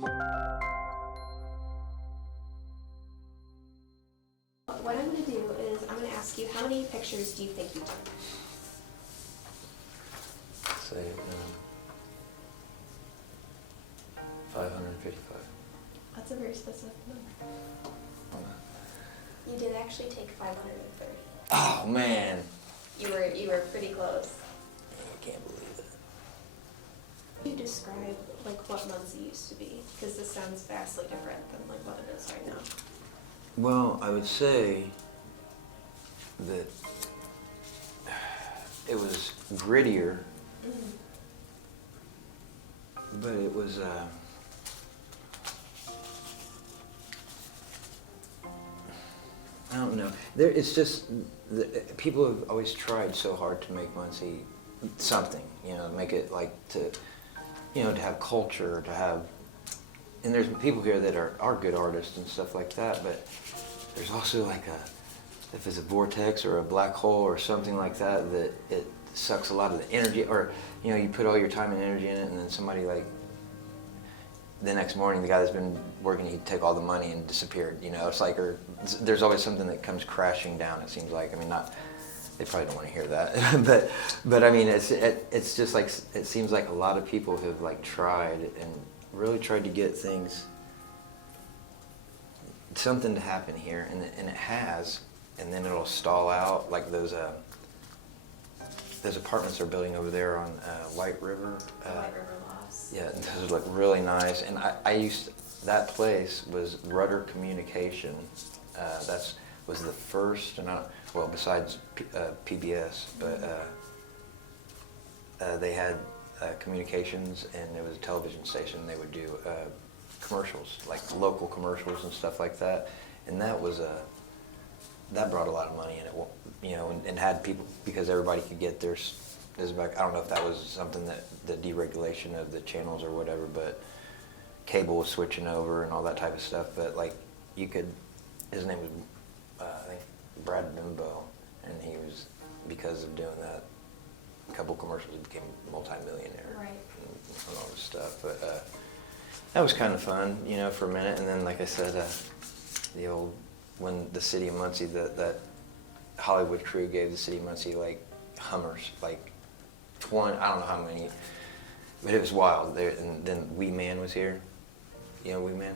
What I'm going to do is I'm going to ask you, how many pictures do you think you took? Say 555. That's a very specific number. You did actually take 530. Oh man, You were pretty close. I can't believe it. Can you describe like what Muncie used to be? Because this sounds vastly different than like what it is right now. Well, I would say that it was grittier, but it was I don't know. It's just people have always tried so hard to make Muncie something, make it like to have culture, to have, and there's people here that are good artists and stuff like that, but there's also like if it's a vortex or a black hole or something like that, that it sucks a lot of the energy, or, you put all your time and energy in it, and then somebody like, the next morning, the guy that's been working, he'd take all the money and disappeared, it's like, or there's always something that comes crashing down, it seems like. I mean, they probably don't want to hear that, but I mean, it's just like, it seems like a lot of people have like tried and really tried to get something to happen here, and it has, and then it'll stall out, like those apartments they're building over there on White River. White River Lofts. Yeah, those look really nice, and that place was Rudder Communication. That was the first, and besides PBS, but they had communications, and it was a television station. They would do commercials, like local commercials and stuff like that, and that brought a lot of money in it, and had people, because everybody could get theirs. I don't know if that was something that the deregulation of the channels or whatever, but cable was switching over and all that type of stuff. But like, his name was I think Brad Bimbo, and he was, because of doing that, a couple commercials, he became a multi-millionaire. Right. And all this stuff, but that was kind of fun, for a minute. And then, like I said, when the city of Muncie, that Hollywood crew gave the city of Muncie like Hummers, like 20, I don't know how many, but it was wild. And then Wee Man was here. You know Wee Man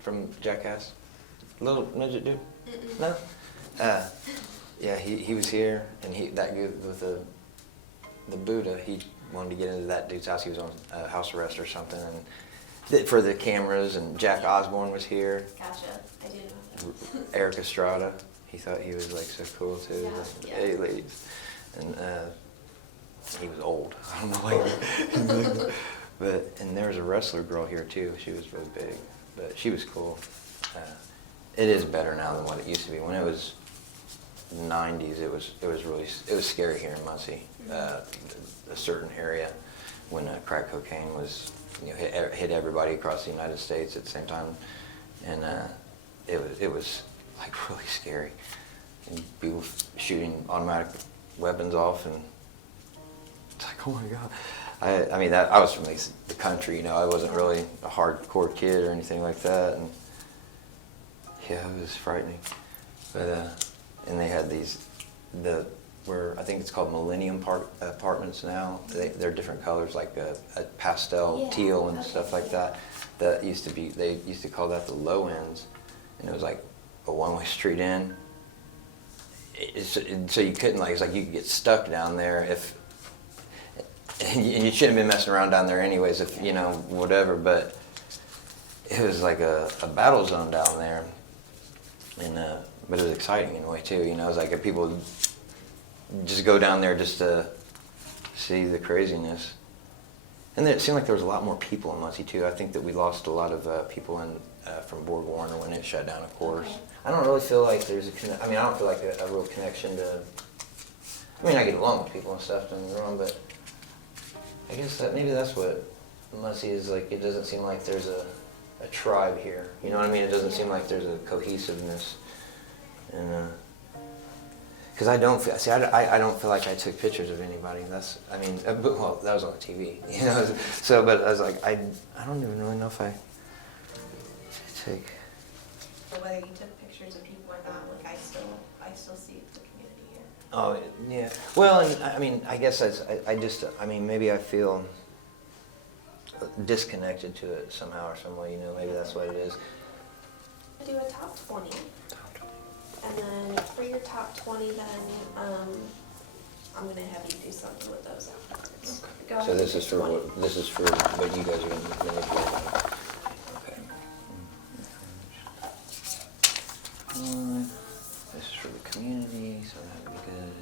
from Jackass? Little midget dude? No? Yeah, he was here, and that dude with the Buddha, he wanted to get into that dude's house. He was on house arrest or something, and for the cameras, and Jack Osborne was here. Gotcha. I do know that. Eric Estrada, he thought he was like so cool too. Yeah, Like, yeah. hey ladies, and he was old. I don't know, like, and there was a wrestler girl here too. She was really big, but she was cool. It is better now than what it used to be. When it was 90s, it was scary here in Muncie, a certain area, when crack cocaine was hit everybody across the United States at the same time, and it was like really scary. And people shooting automatic weapons off, and it's like, oh my God. I mean, I was from the country, I wasn't really a hardcore kid or anything like that, and yeah, it was frightening. But and they had where I think it's called Millennium Apartments now. They're different colors, like a pastel teal and stuff like that. They used to call that the low ends, and it was like a one-way street in. So you couldn't, like, it's like you could get stuck down there and you shouldn't have been messing around down there anyways, if whatever. But it was like a battle zone down there, and but it was exciting in a way too. It was like if people just go down there just to see the craziness. And then it seemed like there was a lot more people in Muncie too. I think that we lost a lot of people from Borg Warner when it shut down, of course. Okay. I don't really feel like there's I don't feel like a real connection to. I mean, I get along with people and stuff, don't get me wrong, but I guess maybe that's what Muncie is like. It doesn't seem like there's a tribe here. You know what I mean? It doesn't seem like there's a cohesiveness, and because I don't feel like I took pictures of anybody. Well, that was on the TV, So, but I was like, I don't even really know if I take. Whether you took pictures of people or not, like I still see the community here. Oh, yeah. Well, and I mean, I guess I mean, maybe I feel disconnected to it somehow or some way, you know, maybe that's what it is. Do a top 20, and then for your top 20, then I'm gonna have you do something with those afterwards. Go ahead So and this do is for 20. this is for what you guys are going to manipulate. Okay. This is for the community, so that would be good.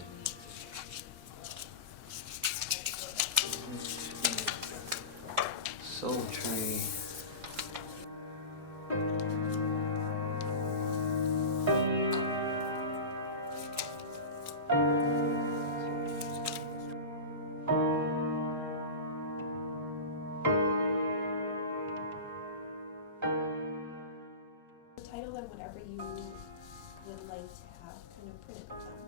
Soul Tree. Title them whatever you would like to have kind of printed with them.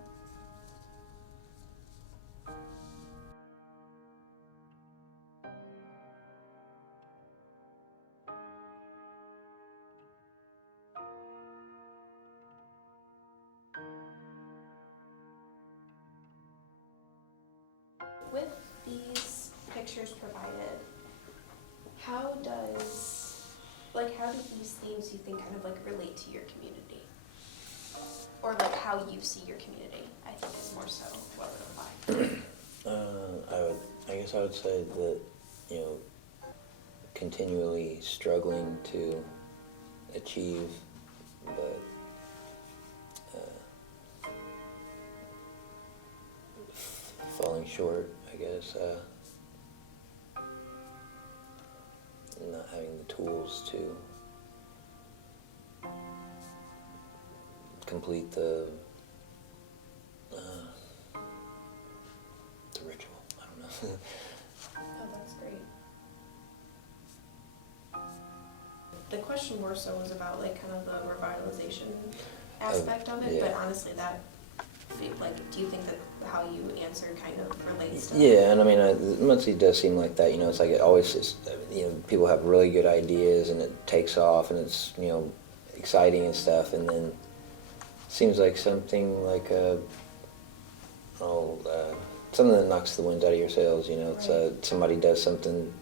With these pictures provided, how do these themes you think kind of like relate to your community? Or like how you see your community, I think is more so what would apply. I guess I would say that, you know, continually struggling to achieve, but falling short, I guess. Not having the tools to complete the ritual. I don't know. Oh, that's great. The question more so was about like kind of the revitalization aspect of it, yeah. but honestly do you think that how you answered kind of relates to Yeah, and I mean, Muncie does seem like that. You know, it's like it always is. You know, people have really good ideas, and it takes off, and it's, you know, exciting and stuff, and then seems like something like something that knocks the wind out of your sails. You know, it's Right. Somebody does something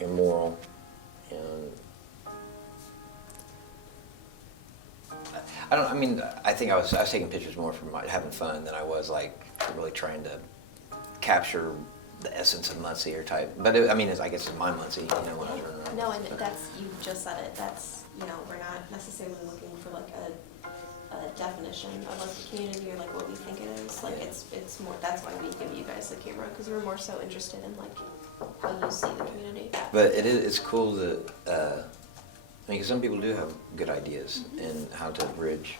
immoral. You know. I think I was taking pictures more for having fun than I was like really trying to capture the essence of Muncie or type. But I guess it's my Muncie, you know, when I was running around. No, and that's, you just said it, that's, you know, we're not necessarily looking for like a definition of like the community or like what we think it is. Like it's more, that's why we give you guys the camera, because we're more so interested in like how you see the community. But it's cool that, because some people do have good ideas in how to bridge.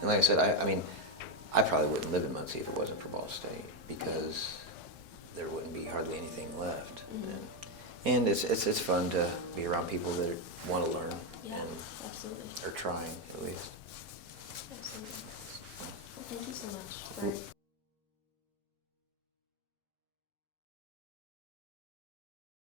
And like I said, I probably wouldn't live in Muncie if it wasn't for Ball State, because there wouldn't be hardly anything left. And it's fun to be around people that want to learn. Yeah, and absolutely. are trying, at least. Absolutely. Well, thank you so much for